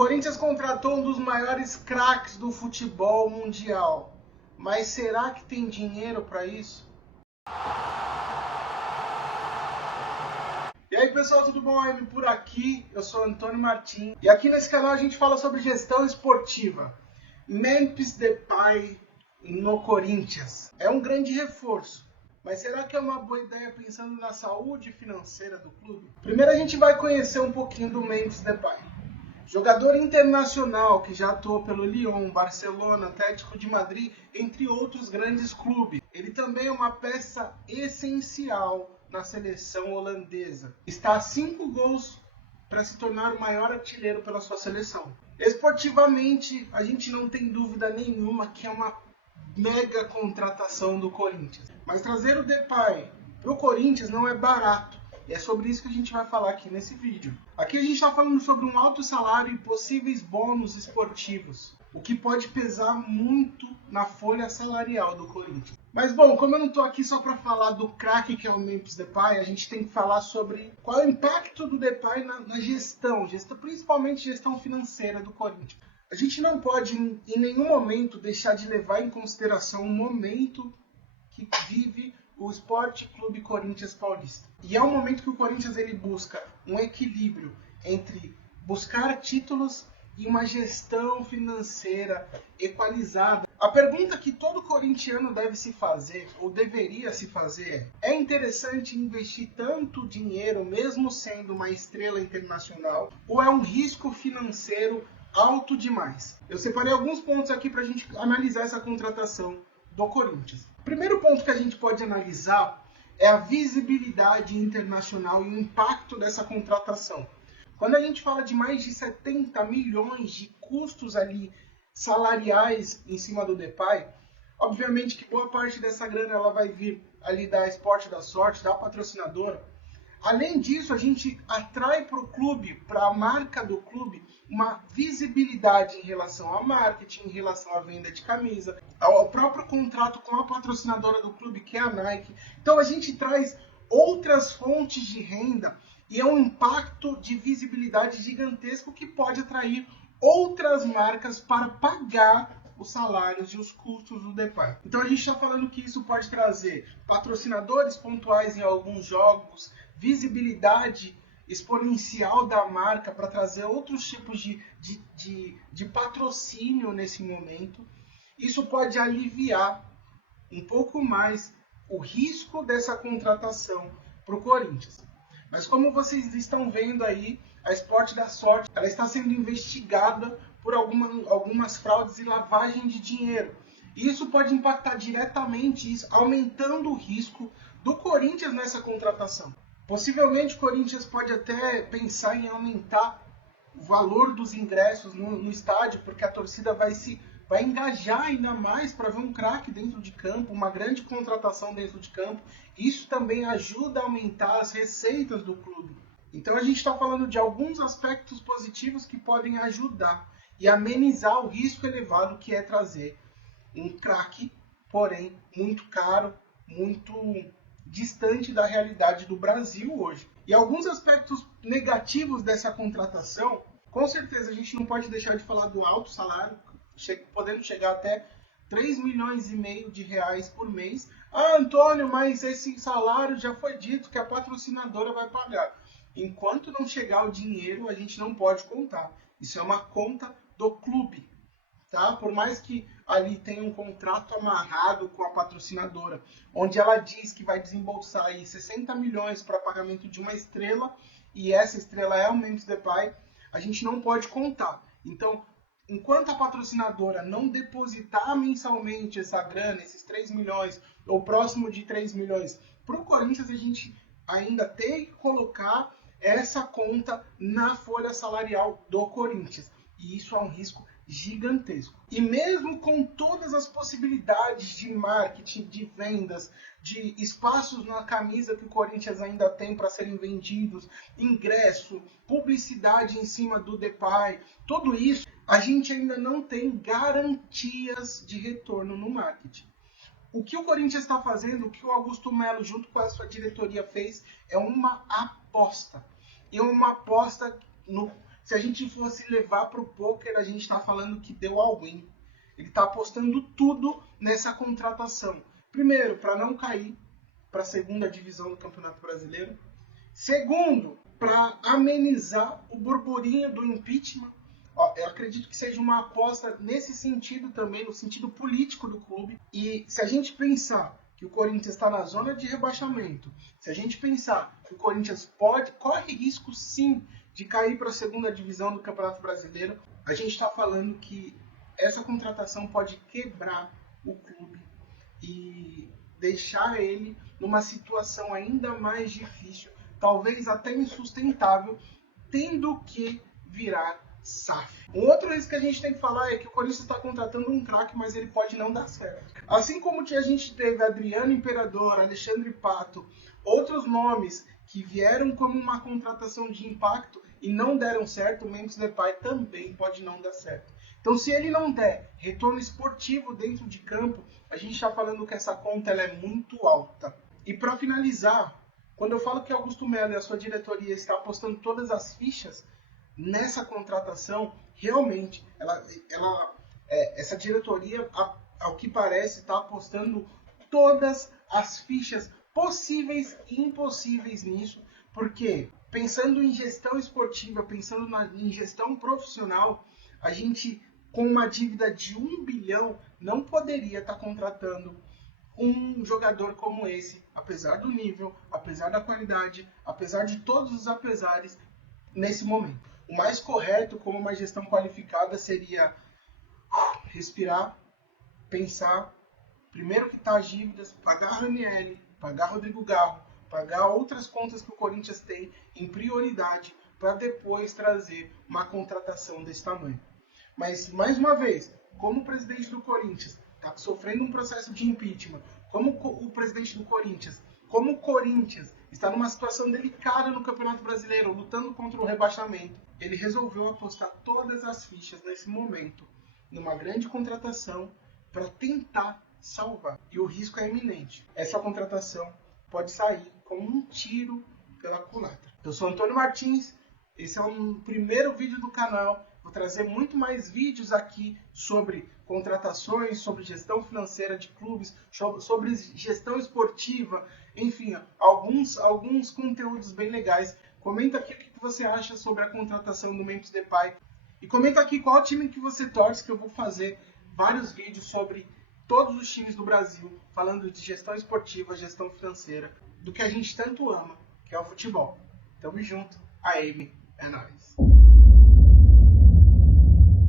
Corinthians contratou um dos maiores craques do futebol mundial, mas será que tem dinheiro para isso? E aí pessoal, tudo bom? Amy por aqui, eu sou Antônio Martins e aqui nesse canal a gente fala sobre gestão esportiva. Memphis Depay no Corinthians é um grande reforço, mas será que é uma boa ideia pensando na saúde financeira do clube? Primeiro a gente vai conhecer um pouquinho do Memphis Depay. Jogador internacional que já atuou pelo Lyon, Barcelona, Atlético de Madrid, entre outros grandes clubes. Ele também é uma peça essencial na seleção holandesa. Está a 5 gols para se tornar o maior artilheiro pela sua seleção. Esportivamente, a gente não tem dúvida nenhuma que é uma mega contratação do Corinthians. Mas trazer o Depay para o Corinthians não é barato. E é sobre isso que a gente vai falar aqui nesse vídeo. Aqui a gente está falando sobre um alto salário e possíveis bônus esportivos, o que pode pesar muito na folha salarial do Corinthians. Mas bom, como eu não estou aqui só para falar do craque que é o Memphis Depay, a gente tem que falar sobre qual é o impacto do Depay na gestão, principalmente gestão financeira do Corinthians. A gente não pode em nenhum momento deixar de levar em consideração o momento que vive o Sport Clube Corinthians Paulista. E é um momento que o Corinthians ele busca um equilíbrio entre buscar títulos e uma gestão financeira equalizada. A pergunta que todo corintiano deve se fazer, ou deveria se fazer, é interessante investir tanto dinheiro, mesmo sendo uma estrela internacional, ou é um risco financeiro alto demais? Eu separei alguns pontos aqui para a gente analisar essa contratação do Corinthians. O primeiro ponto que a gente pode analisar é a visibilidade internacional e o impacto dessa contratação. Quando a gente fala de mais de 70 milhões de custos ali salariais em cima do Depay, obviamente que boa parte dessa grana ela vai vir ali da Esporte da Sorte, da patrocinadora. Além disso, a gente atrai para o clube, para a marca do clube, uma visibilidade em relação a marketing, em relação à venda de camisa, ao próprio contrato com a patrocinadora do clube, que é a Nike. Então a gente traz outras fontes de renda e é um impacto de visibilidade gigantesco que pode atrair outras marcas para pagar os salários e os custos do Depay. Então a gente está falando que isso pode trazer patrocinadores pontuais em alguns jogos, visibilidade exponencial da marca para trazer outros tipos de patrocínio nesse momento. Isso pode aliviar um pouco mais o risco dessa contratação para o Corinthians. Mas como vocês estão vendo aí, a Esporte da Sorte ela está sendo investigada por algumas fraudes e lavagem de dinheiro. E isso pode impactar diretamente, aumentando o risco do Corinthians nessa contratação. Possivelmente o Corinthians pode até pensar em aumentar o valor dos ingressos no estádio, porque a torcida vai engajar ainda mais para ver um craque dentro de campo, uma grande contratação dentro de campo. Isso também ajuda a aumentar as receitas do clube. Então a gente está falando de alguns aspectos positivos que podem ajudar e amenizar o risco elevado que é trazer um craque, porém muito caro, muito distante da realidade do Brasil hoje. E alguns aspectos negativos dessa contratação, com certeza a gente não pode deixar de falar do alto salário, podendo chegar até 3 milhões e meio de reais por mês. Ah, Antônio, mas esse salário já foi dito que a patrocinadora vai pagar. Enquanto não chegar o dinheiro, a gente não pode contar. Isso é uma conta do clube, tá? Por mais que ali tenha um contrato amarrado com a patrocinadora, onde ela diz que vai desembolsar aí 60 milhões para pagamento de uma estrela, e essa estrela é o Memphis Depay, a gente não pode contar. Então, enquanto a patrocinadora não depositar mensalmente essa grana, esses 3 milhões, ou próximo de 3 milhões, para o Corinthians, a gente ainda tem que colocar essa conta na folha salarial do Corinthians. E isso é um risco gigantesco. E mesmo com todas as possibilidades de marketing, de vendas, de espaços na camisa que o Corinthians ainda tem para serem vendidos, ingresso, publicidade em cima do Depay, tudo isso, a gente ainda não tem garantias de retorno no marketing. O que o Corinthians está fazendo, o que o Augusto Melo junto com a sua diretoria fez, é uma aposta. E uma aposta no Se a gente fosse levar para o poker, a gente está falando que deu all-in. Ele está apostando tudo nessa contratação. Primeiro, para não cair para a segunda divisão do Campeonato Brasileiro. Segundo, para amenizar o burburinho do impeachment. Eu acredito que seja uma aposta nesse sentido também, no sentido político do clube. E se a gente pensar que o Corinthians está na zona de rebaixamento, se a gente pensar que o Corinthians corre risco sim de cair para a segunda divisão do Campeonato Brasileiro, a gente está falando que essa contratação pode quebrar o clube e deixar ele numa situação ainda mais difícil, talvez até insustentável, tendo que virar SAF. Um outro risco que a gente tem que falar é que o Corinthians está contratando um craque, mas ele pode não dar certo. Assim como a gente teve Adriano Imperador, Alexandre Pato, outros nomes que vieram como uma contratação de impacto e não deram certo, o Memphis Depay também pode não dar certo. Então, se ele não der retorno esportivo dentro de campo, a gente está falando que essa conta ela é muito alta. E para finalizar, quando eu falo que Augusto Melo e a sua diretoria está apostando todas as fichas nessa contratação, realmente, essa diretoria, ao que parece, está apostando todas as fichas possíveis e impossíveis nisso, porque pensando em gestão esportiva, pensando em gestão profissional, a gente, com uma dívida de 1 bilhão, não poderia estar contratando um jogador como esse, apesar do nível, apesar da qualidade, apesar de todos os apesares, nesse momento. O mais correto, como uma gestão qualificada, seria respirar, pensar, primeiro quitar as dívidas, pagar Ranieri, pagar Rodrigo Garro, pagar outras contas que o Corinthians tem em prioridade, para depois trazer uma contratação desse tamanho. Mas, mais uma vez, como o presidente do Corinthians está sofrendo um processo de impeachment, como o presidente do Corinthians, como o Corinthians está numa situação delicada no Campeonato Brasileiro, lutando contra o rebaixamento, ele resolveu apostar todas as fichas nesse momento, numa grande contratação, para tentar salvar. E o risco é iminente. Essa contratação pode sair como um tiro pela culatra. Eu sou Antônio Martins, esse é o primeiro vídeo do canal. Vou trazer muito mais vídeos aqui sobre contratações, sobre gestão financeira de clubes, sobre gestão esportiva, enfim, alguns conteúdos bem legais. Comenta aqui o que você acha sobre a contratação do Memphis Depay. E comenta aqui qual time que você torce, que eu vou fazer vários vídeos sobre todos os times do Brasil, falando de gestão esportiva, gestão financeira, do que a gente tanto ama, que é o futebol. Tamo junto, a AM é nóis.